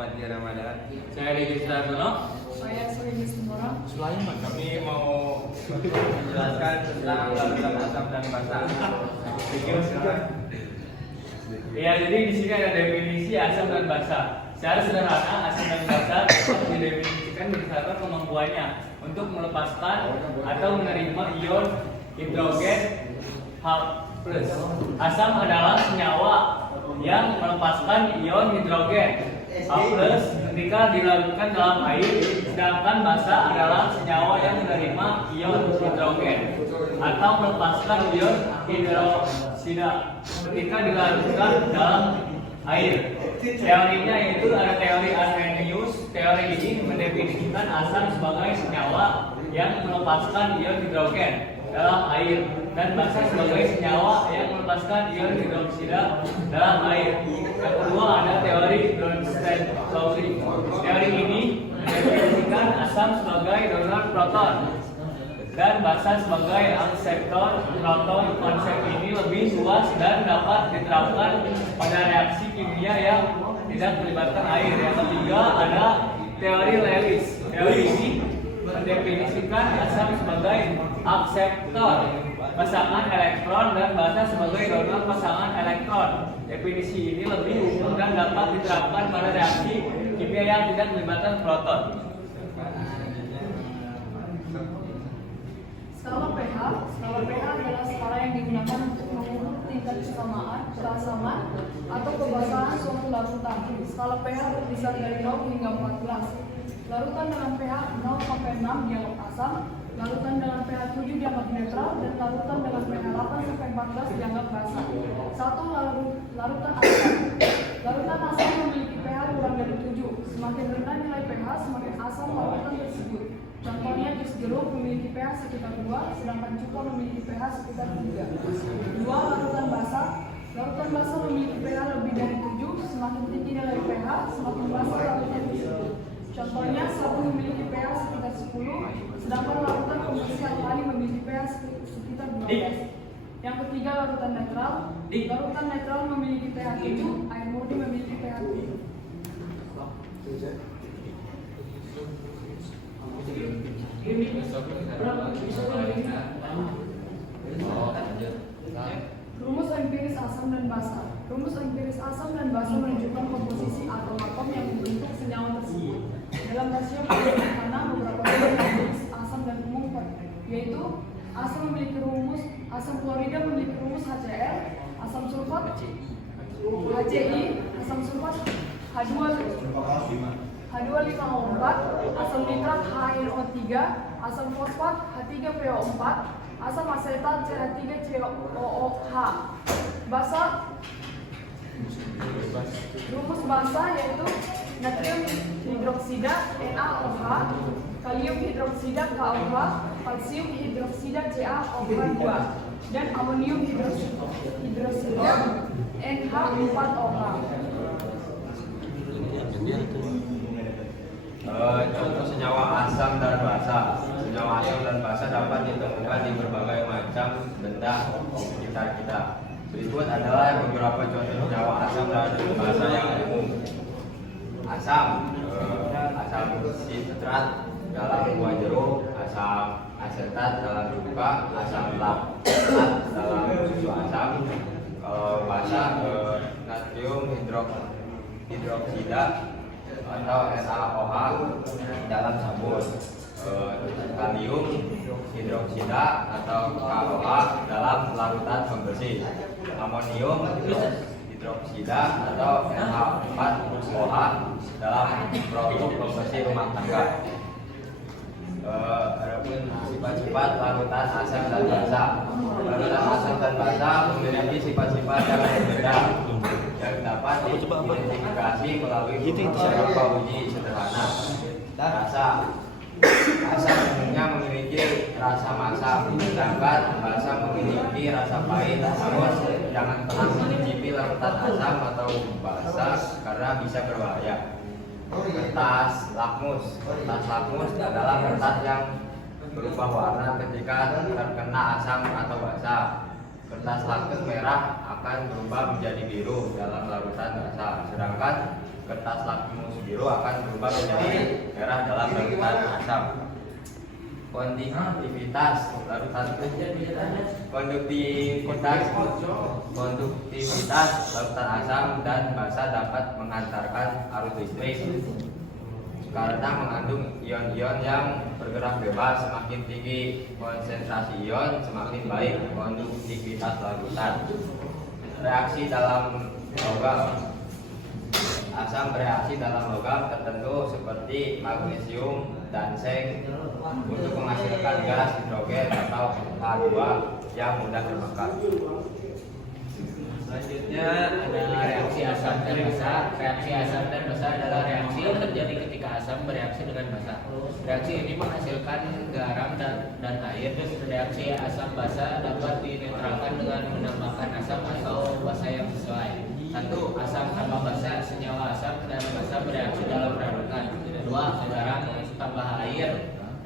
Muhammadiyah Ramadan. Saya Regi Sudarsono. Saya Surini Semora. Sulaiman. Kami mau menjelaskan tentang larutan asam dan basa. Ya, jadi di sini ada definisi asam dan basa. Secara sederhana, asam dan basa dapat didefinisikan berdasarkan kemampuannya untuk melepaskan atau menerima ion hidrogen H+. Asam adalah senyawa yang melepaskan ion hidrogen H+ ketika dilarutkan dalam air, sedangkan basa adalah senyawa yang menerima ion hidrogen atau melepaskan ion hidroksida ketika dilarutkan dalam air. Teorinya yaitu ada teori Arrhenius. Teori ini mendefinisikan asam sebagai senyawa yang melepaskan ion hidrogen dalam air dan basa sebagai senyawa yang melepaskan ion hidroksida dalam air. Yang kedua ada teori Bronsted Lowry. Teori ini mendefinisikan asam sebagai donor proton dan basa sebagai akseptor proton. Konsep ini lebih luas dan dapat diterapkan pada reaksi kimia yang tidak melibatkan air. Yang ketiga ada teori Lewis. Teori ini mendefinisikan asam sebagai akseptor pasangan elektron dan basa sebagai donor pasangan elektron. Definisi ini lebih umum dan dapat diterapkan pada reaksi kimia yang tidak melibatkan proton. Skala pH. Skala pH adalah skala yang digunakan untuk mengukur tingkat kesamaan, keasaman, atau kebasahan suatu larutan. Skala pH berkisar dari 0 hingga 14. Larutan dengan pH 0 sampai 6 dianggap asam, larutan dengan pH 7 dianggap netral, dan larutan dengan pH 8 sampai 14 dianggap basa. 1. Larutan asam. Larutan asam memiliki pH kurang dari 7. Semakin rendah nilai pH, semakin asam larutan tersebut. Contohnya jus jeruk memiliki pH sekitar 2, sedangkan cuka memiliki pH sekitar 3. 2. Larutan basa. Larutan basa memiliki pH lebih dari 7. Semakin tinggi nilai pH, semakin basa larutan tersebut. Contohnya sabu memiliki pH sekitar 10, sedangkan larutan komposisi alkali memiliki pH sekitar 12. Yang ketiga larutan netral. Larutan netral memiliki pH 7, air murni memiliki pH 7. Rumus empiris asam dan basa. Rumus empiris asam dan basa menunjukkan komposisi atom-atom yang membentuk senyawa tersebut. Dalam rasio karena beberapa jenis asam dan umum, yaitu asam memiliki rumus, asam klorida memiliki rumus HCl, asam sulfat HCI, asam sulfat H2O4, asam nitrat HNO3, asam fosfat H3PO4, asam asetat CH3COOH. Basa, rumus basa yaitu natrium hidroksida NaOH, kalium hidroksida KOH, kalsium hidroksida CaOH2, dan amonium hidroksida NH4OH. Contoh senyawa asam dan basa. Senyawa asam dan basa dapat ditemukan di berbagai macam benda di sekitar kita. Berikut adalah beberapa contoh senyawa asam dan basa yang umum. Asam, asam sitrat dalam buah jeruk, asam asetat dalam cuka, asam laktat dalam susu asam. Basa, natrium hidroksida atau NaOH dalam sabun, kalium hidroksida atau KOH dalam larutan pembersih, amonium hidroksida atau NH4OH dalam produk pembersih rumah tangga. Adapun sifat-sifat larutan asam dan basa. Larutan asam dan basa memiliki sifat-sifat yang berbeda yang dapat diidentifikasi melalui beberapa uji sederhana. Rasa. Asam umumnya memiliki rasa masam, sedangkan basa memiliki rasa pahit. Namun jangan pernah mencicipi larutan asam atau basa karena bisa berbahaya. Kertas lakmus. Kertas lakmus adalah kertas yang berubah warna ketika terkena asam atau basa. Kertas lakmus merah akan berubah menjadi biru dalam larutan basa, sedangkan kertas lakmus biru akan berubah menjadi merah dalam larutan asam. Konduktivitas larutan asam dan basa dapat mengantarkan arus listrik karena mengandung ion-ion yang bergerak bebas. Semakin tinggi konsentrasi ion, semakin baik konduktivitas larutan. Reaksi dalam logam. Asam bereaksi dalam logam tertentu seperti magnesium dan seng untuk menghasilkan gas hidrogen atau H2 yang mudah terbakar. Selanjutnya ada reaksi asam dan basa. Reaksi asam dan basa adalah reaksi yang terjadi ketika asam bereaksi dengan basa. Reaksi ini menghasilkan garam dan air. Reaksi asam basa dapat dinetralkan dengan menambahkan asam atau basa yang sesuai. 1. Asam tambah basa. Senyawa asam dan basa bereaksi dalam radukan. 2. Garam tambah air.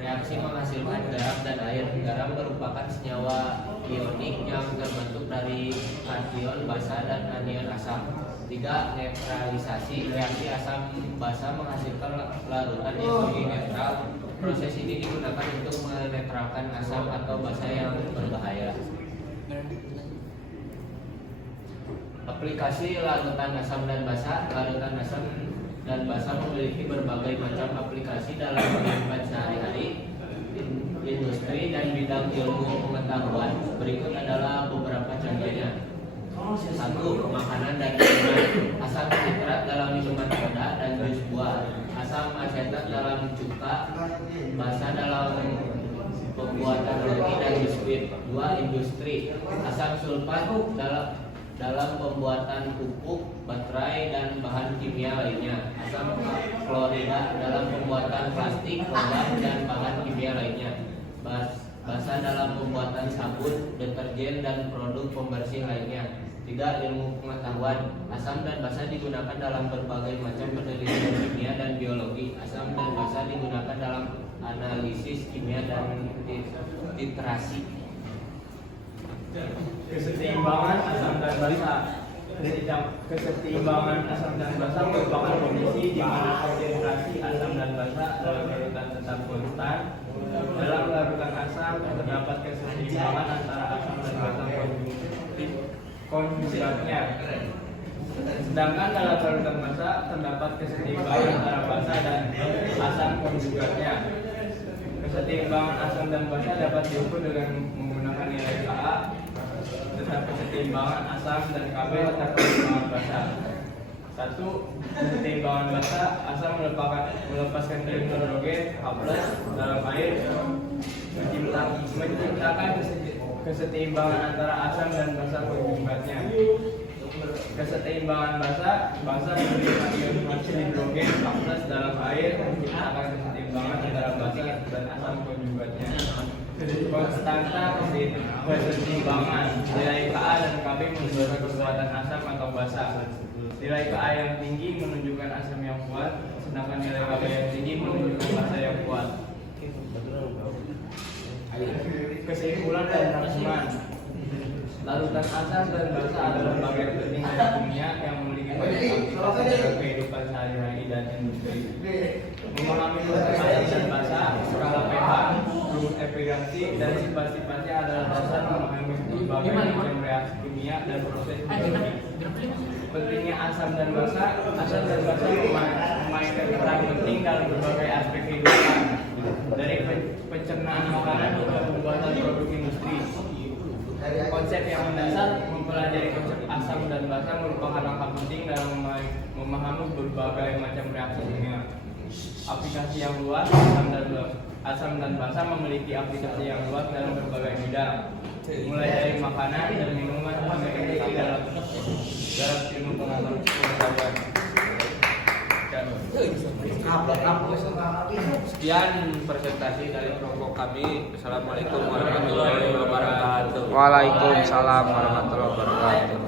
Reaksi menghasilkan garam dan air. Garam merupakan senyawa ionik yang terbentuk dari kation basa dan anion asam. 3. Netralisasi. Reaksi asam basa menghasilkan larutan yang lebih netral. Proses ini digunakan untuk menetralkan asam atau basa yang berbahaya. Aplikasi larutan asam dan basa. Larutan asam dan basa memiliki berbagai macam aplikasi dalam kehidupan sehari-hari, industri, dan bidang ilmu pengetahuan. Berikut adalah beberapa contohnya. 1. Makanan dan minuman. Asam nitrat dalam minuman soda dan jus buah. Asam asetat dalam cuka. Basa dalam pembuatan roti dan biskuit. 2. Industri. Asam sulfat dalam pembuatan pupuk, baterai, dan bahan kimia lainnya. Asam klorida dalam pembuatan plastik, obat, dan bahan kimia lainnya. Basa dalam pembuatan sabun, deterjen, dan produk pembersih lainnya. 3. Ilmu pengetahuan. Asam dan basa digunakan dalam berbagai macam penelitian kimia dan biologi. Asam dan basa digunakan dalam analisis kimia dan titrasi. Kesetimbangan asam dan basa. Kesetimbangan asam dan basa merupakan kondisi di mana konsentrasi asam dan basa dalam larutan tetap konstan. Dalam larutan asam terdapat kesetimbangan antara asam dan basa konjugatnya. Sedangkan dalam larutan basa terdapat kesetimbangan antara basa dan asam konjugatnya. Kesetimbangan asam dan basa dapat diukur dengan menggunakan nilai Ka. Tetap kesetimbangan asam dan Kb tetap kesetimbangan basa. 1. Kesetimbangan basa. Asam melepaskan ion hidrogen H+ dalam air, menciptakan kesetimbangan antara asam dan basa konjugatnya. Kesetimbangan basa. Basa menerima ion hidrogen H+ dalam air, menciptakan kesetimbangan antara basa dan asam konjugatnya. Konstanta kesetimbangan. Nilai Ka dan Kb menunjukkan kekuatan asam atau basa. Nilai Ka yang tinggi menunjukkan asam yang kuat, sedangkan nilai Kb yang tinggi menunjukkan basa yang kuat. Kesimpulan dan rangkuman. Larutan asam dan basa adalah bagian penting dari kimia yang memiliki banyak aktivitas dalam kehidupan sehari-hari dan industri. Memahami proses asam dan basa, skala pH, rumus evaluasi, dan sifat-sifatnya adalah dasar memahami berbagai macam reaksi kimia dan proses biologi. Pentingnya asam dan basa. Asam dan basa memainkan peran penting dalam berbagai aspek kehidupan, dari pencernaan makanan hingga pembuatan produk industri. Konsep yang mendasar mempelajari konsep asam dan basa merupakan langkah penting dalam memahami berbagai macam reaksi kimia. Aplikasi yang luas. Asam dan basa memiliki aplikasi yang luas dalam berbagai bidang, mulai dari makanan dan minuman sampai industri dalam ilmu pengetahuan. Sekian presentasi dari kelompok kami. Assalamualaikum warahmatullahi wabarakatuh. Waalaikumsalam warahmatullahi wabarakatuh.